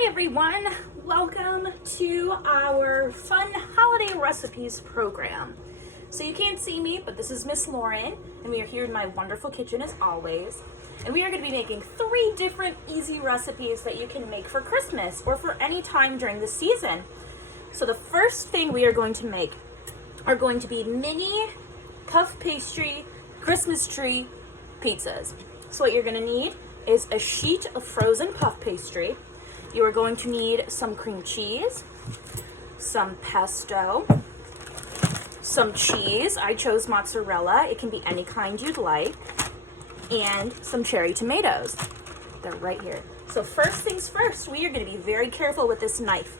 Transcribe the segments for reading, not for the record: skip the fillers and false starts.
Hi everyone, welcome to our fun holiday recipes program. So you can't see me, but this is Miss Lauren, and we are here in my wonderful kitchen as always. And we are going to be making 3 different easy recipes that you can make for Christmas or for any time during the season. So the first thing we are going to make are going to be mini puff pastry Christmas tree pizzas. So what you're going to need is a sheet of frozen puff pastry. You are going to need some cream cheese, some pesto, some cheese. I chose mozzarella. It can be any kind you'd like. And some cherry tomatoes. They're right here. So first things first, we are going to be very careful with this knife.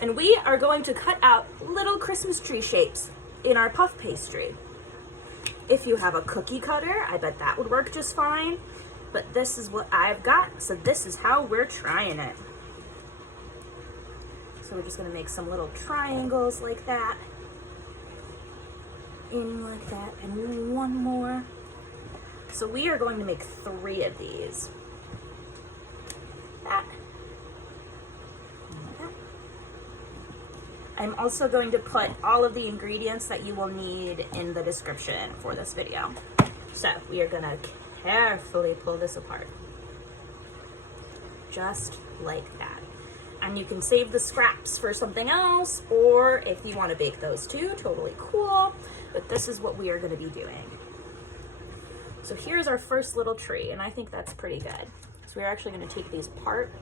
And we are going to cut out little Christmas tree shapes in our puff pastry. If you have a cookie cutter, I bet that would work just fine. But this is what I've got, so this is how we're trying it. So we're just going to make some little triangles like that. In like that, and one more. So we are going to make 3 of these. That. And that. I'm also going to put all of the ingredients that you will need in the description for this video. So we are going to carefully pull this apart. Just like that. And you can save the scraps for something else, or if you want to bake those too, totally cool. But this is what we are going to be doing. So here's our first little tree, and I think that's pretty good. So we're actually going to take these apart.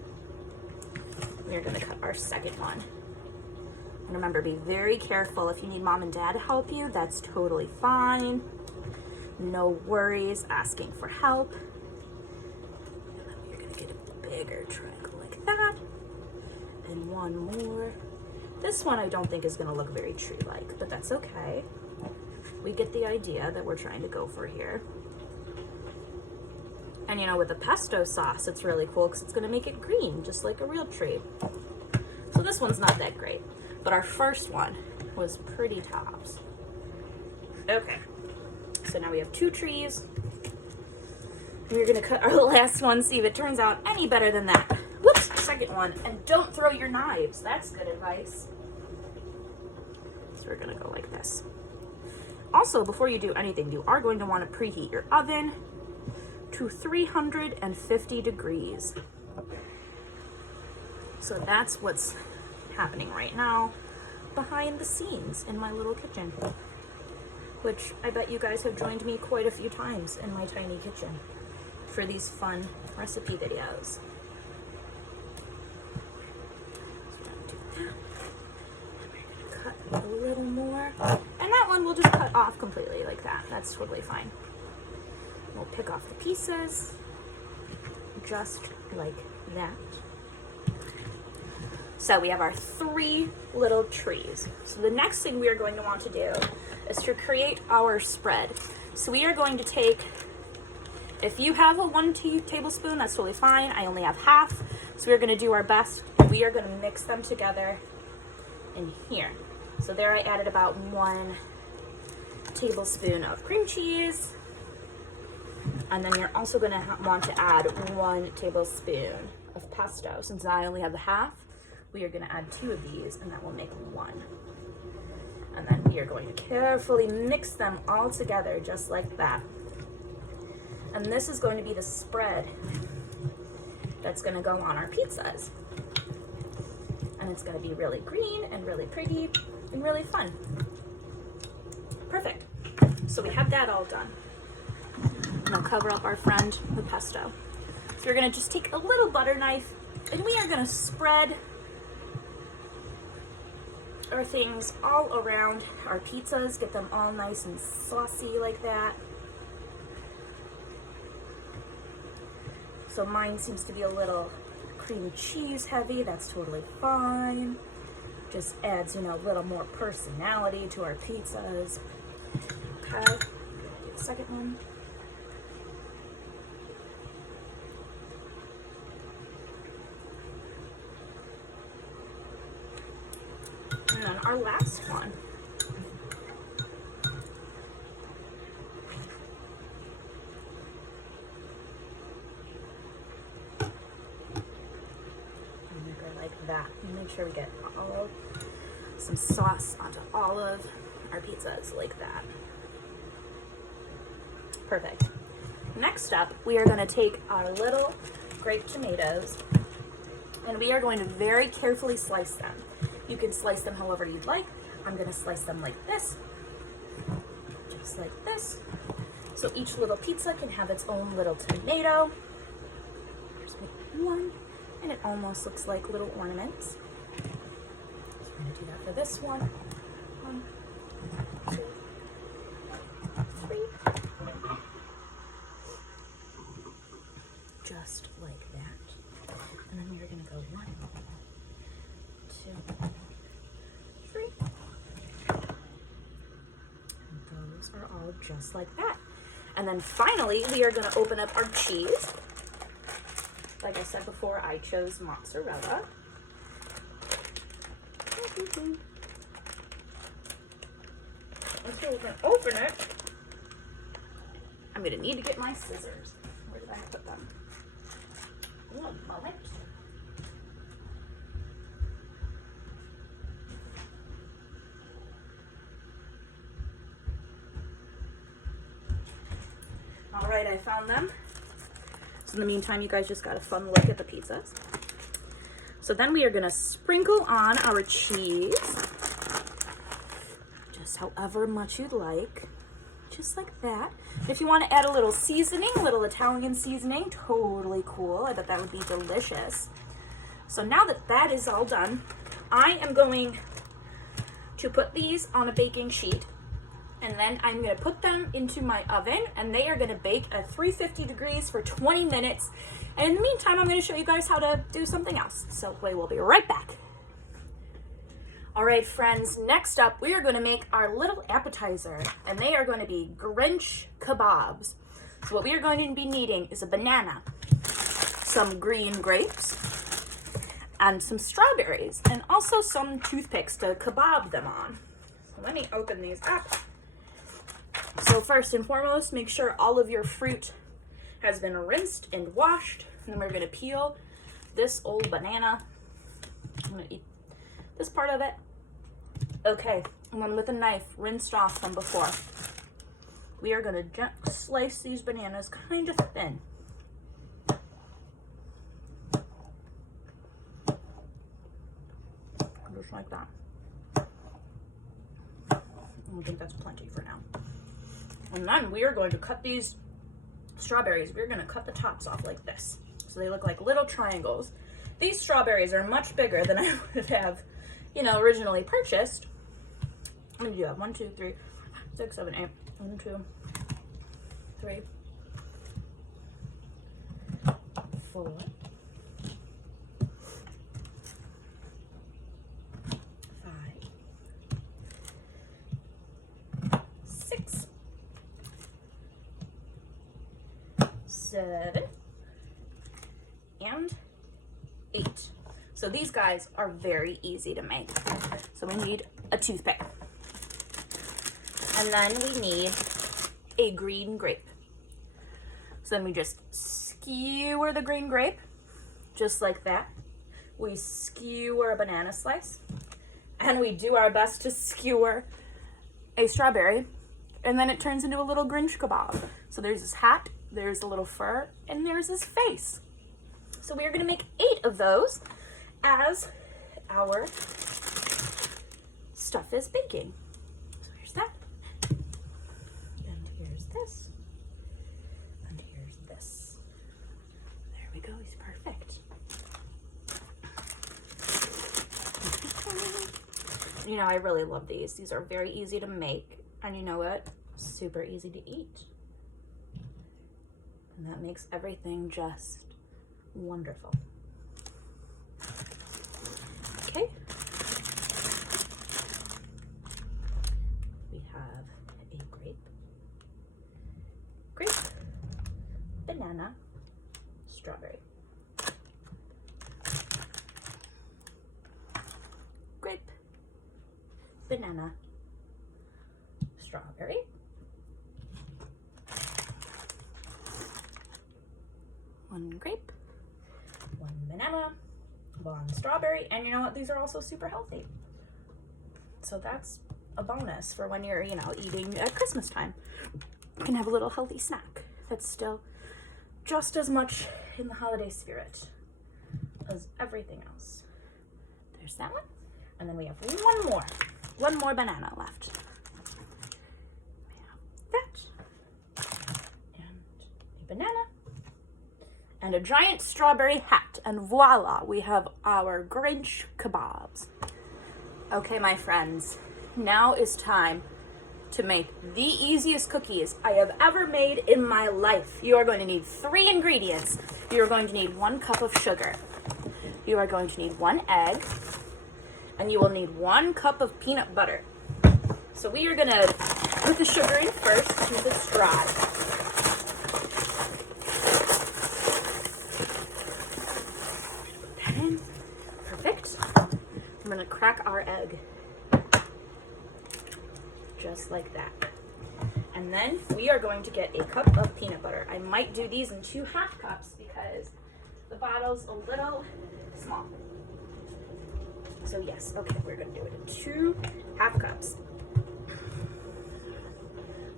We are going to cut our second one. And remember, be very careful. If you need mom and dad to help you, that's totally fine. No worries asking for help. And then you're going to get a bigger triangle like that. And one more. This one I don't think is going to look very tree-like, but that's okay. We get the idea that we're trying to go for here. And you know, with the pesto sauce, it's really cool because it's going to make it green, just like a real tree. So this one's not that great, but our first one was pretty tops. Okay, so now we have 2 trees. We're going to cut our last one, see if it turns out any better than that. Whoops, second one. And don't throw your knives. That's good advice. So we're going to go like this. Also, before you do anything, you are going to want to preheat your oven to 350 degrees. So that's what's happening right now behind the scenes in my little kitchen, which I bet you guys have joined me quite a few times in my tiny kitchen for these fun recipe videos. Cut a little more, and that one we'll just cut off completely like that. That's totally fine. We'll pick off the pieces, just like that. So we have our 3 little trees. So the next thing we are going to want to do is to create our spread. So we are going to take, if you have a 1 tablespoon, that's totally fine. I only have half. So we're going to do our best. We are going to mix them together in here. So there I added about 1 tablespoon of cream cheese. And then you're also going to want to add 1 tablespoon of pesto. Since I only have the half, we are going to add 2 of these, and that will make 1. And then we are going to carefully mix them all together, just like that. And this is going to be the spread that's going to go on our pizzas. And it's going to be really green and really pretty and really fun. Perfect. So we have that all done. And I'll cover up our friend, the pesto. So you're going to just take a little butter knife, and we are going to spread our things all around our pizzas, get them all nice and saucy like that. So mine seems to be a little cream cheese heavy. That's totally fine. Just adds, you know, a little more personality to our pizzas. Okay, do the second one. And then our last one. that. And make sure we get some sauce onto all of our pizzas like that. Perfect. Next up, we are going to take our little grape tomatoes and we are going to very carefully slice them. You can slice them however you'd like. I'm going to slice them like this, just like this. So each little pizza can have its own little tomato. There's one, and it almost looks like little ornaments. So we're going to do that for this one. 1, 2, 3. Just like that. And then we're going to go 1, 2, 3. And those are all just like that. And then finally, we are going to open up our cheese. Like I said before, I chose mozzarella. Okay, we're going to open it. I'm going to need to get my scissors. Where did I put them? One moment. All right, I found them. So in the meantime, you guys just got a fun look at the pizzas. So then we are gonna sprinkle on our cheese, just however much you'd like, just like that. If you want to add a little seasoning, a little Italian seasoning, totally cool. I bet that would be delicious. So now that that is all done, I am going to put these on a baking sheet. And then I'm going to put them into my oven and they are going to bake at 350 degrees for 20 minutes. And in the meantime, I'm going to show you guys how to do something else. So we will be right back. All right, friends, next up, we are going to make our little appetizer and they are going to be Grinch Kebabs. So what we are going to be needing is a banana, some green grapes, and some strawberries, and also some toothpicks to kebab them on. So let me open these up. So first and foremost, make sure all of your fruit has been rinsed and washed. And then we're going to peel this old banana. I'm going to eat this part of it. Okay, and then with a knife, rinsed off from before, we are going to slice these bananas kind of thin. Just like that. I think that's plenty for now. And then we are going to cut these strawberries. We're going to cut the tops off like this. So they look like little triangles. These strawberries are much bigger than I would have, originally purchased. I'm going to do that. 1, 2, 3, 6, 7, 8. 1, 2, 3, 4. 6, 7, and 8. So these guys are very easy to make. So we need a toothpick. And then we need a green grape. So then we just skewer the green grape, just like that. We skewer a banana slice. And we do our best to skewer a strawberry. And then it turns into a little Grinch kebab. So there's his hat, there's a little fur, and there's his face. So we are gonna make 8 of those as our stuff is baking. So here's that. And here's this. And here's this. There we go, he's perfect. I really love these. These are very easy to make. And you know what? Super easy to eat. And that makes everything just wonderful. Okay. We have a grape, banana, strawberry. Grape, banana, strawberry. One grape, one banana, one strawberry, and you know what? These are also super healthy. So that's a bonus for when you're, you know, eating at Christmas time. You can have a little healthy snack that's still just as much in the holiday spirit as everything else. There's that one. And then we have one more banana left. We have that. And a banana. And a giant strawberry hat. And voila, we have our Grinch Kebabs. Okay, my friends, now is time to make the easiest cookies I have ever made in my life. You are going to need 3 ingredients. You are going to need 1 cup of sugar. You are going to need 1 egg. And you will need 1 cup of peanut butter. So we are gonna put the sugar in first to the straw. Put that in. Perfect. I'm gonna crack our egg. Just like that. And then we are going to get a cup of peanut butter. I might do these in 2 half cups because the bottle's a little small. So yes, okay, we're gonna do it in 2 half cups.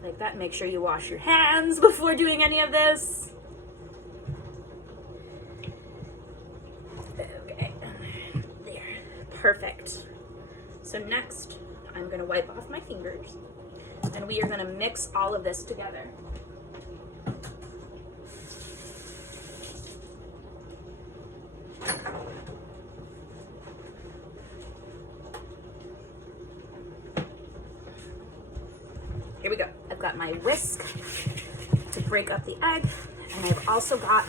Like that. Make sure you wash your hands before doing any of this. Okay, there, perfect. So next, I'm gonna wipe off my fingers and we are gonna mix all of this together. Here we go. I've got my whisk to break up the egg, and I've also got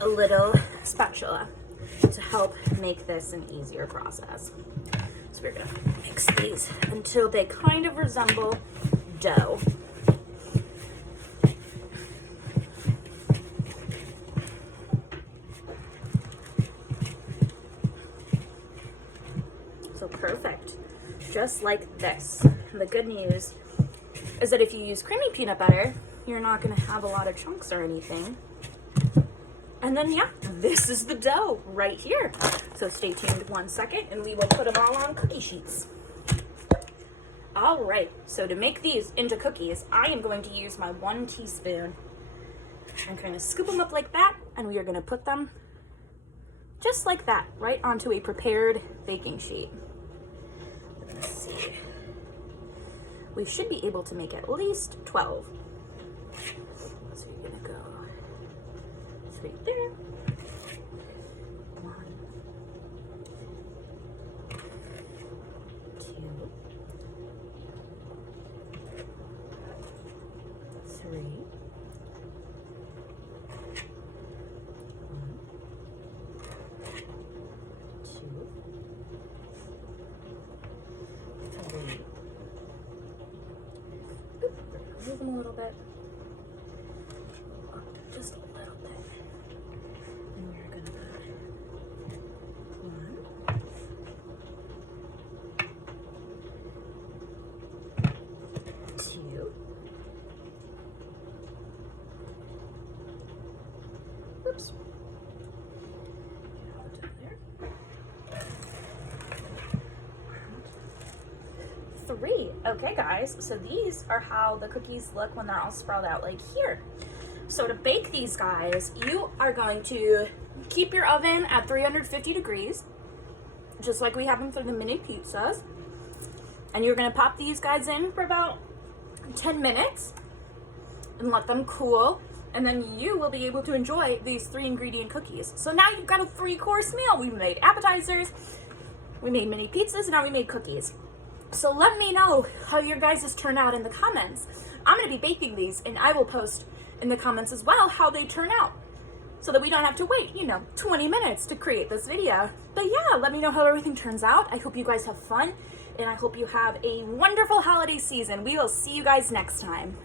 a little spatula to help make this an easier process. So we're gonna mix these until they kind of resemble dough. So perfect, just like this. And the good news is that if you use creamy peanut butter, you're not gonna have a lot of chunks or anything. And then yeah, this is the dough right here. So stay tuned 1 second and we will put them all on cookie sheets. All right, so to make these into cookies, I am going to use my 1 teaspoon and kind of scoop them up like that, and we are gonna put them just like that, right onto a prepared baking sheet. Let's see. We should be able to make at least 12. So you're gonna go right there. 1, 2, 3. 1, 2, 3. Move them a little bit. Just a little bit. And we're going to put 1, 2. Oops. Get out there. 3. Okay, guys, so these are how the cookies look when they're all sprawled out like here. So to bake these guys, you are going to keep your oven at 350 degrees, just like we have them for the mini pizzas. And you're gonna pop these guys in for about 10 minutes and let them cool. And then you will be able to enjoy these 3 ingredient cookies. So now you've got a 3-course meal. We made appetizers, we made mini pizzas, and now we made cookies. So let me know how your guys' turn out in the comments. I'm gonna be baking these and I will post in the comments as well how they turn out so that we don't have to wait, 20 minutes to create this video. But yeah, let me know how everything turns out. I hope you guys have fun and I hope you have a wonderful holiday season. We will see you guys next time.